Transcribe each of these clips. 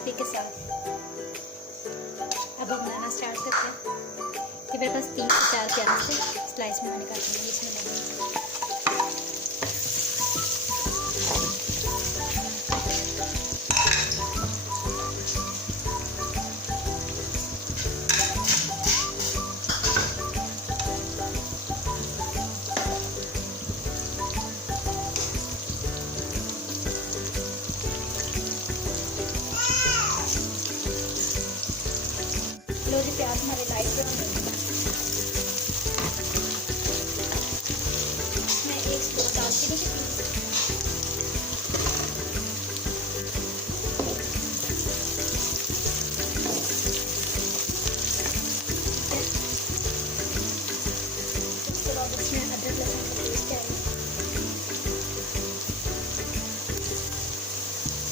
Crispy के साथ। अब हम बनाना स्टार्ट करते हैं। तो मेरे पास 3 से 4 प्याज से स्लाइस में मैंने काटे हैं, इसमें लगेंगे। लो जी, प्याज हमारे लाइट ब्राउन हो गए। इसमें एक स्पून दालचीनी के पीस, उसके बाद इसमें अदरक लहसुन का पेस्ट आएगा,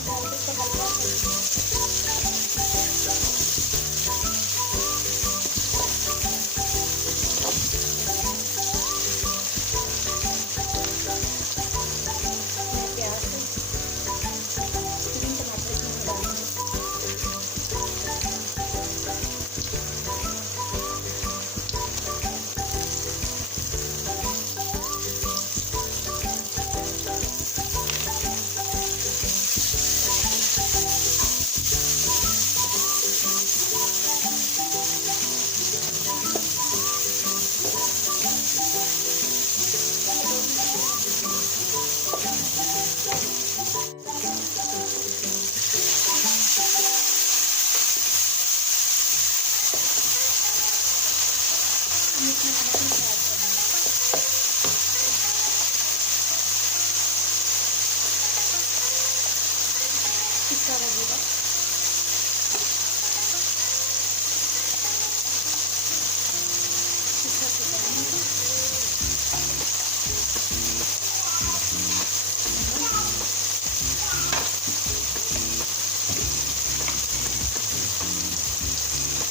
डाल के इसको हल्का पिसा लगेगा।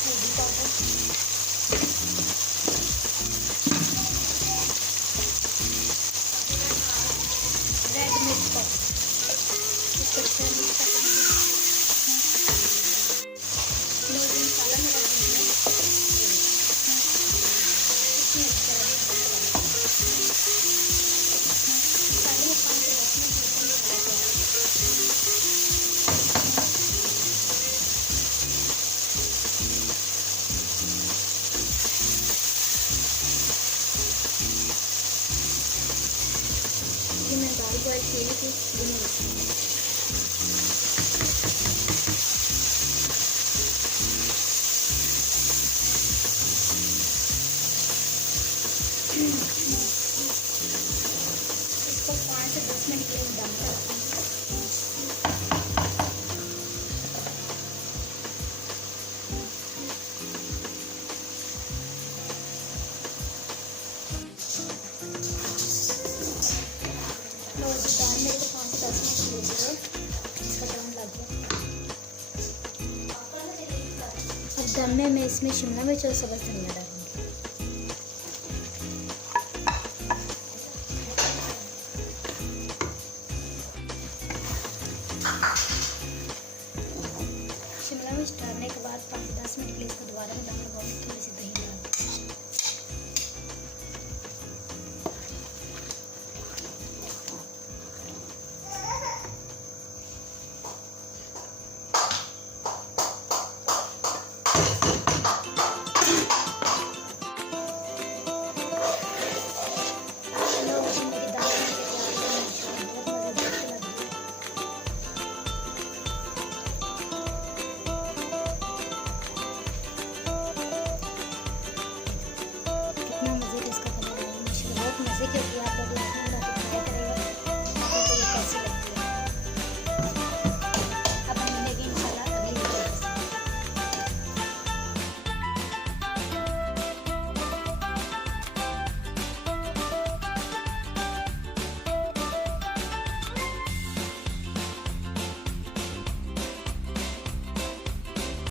हल्दी पाउडर, रेड मिर्च पाउडर, इसको अच्छा मिक्स कर देंगे। लो जी, मसाला मेरा भून गया। इसमें अच्छा लगेगा पहले 5 से 10 मिनट भूनकर निकाला गया। ये मैं दाल बॉयल की थी, ये मैं रखूँगी। इसको 5 से 10 मिनट के लिए दम पर रखूँगी। लो जी, दाल मेरे को 5 से 10 मिनट ले लिए, इसका दम लग गया। अब दम में मैं इसमें शिमला मिर्च और सब्ज़ धनिया डालूँगी।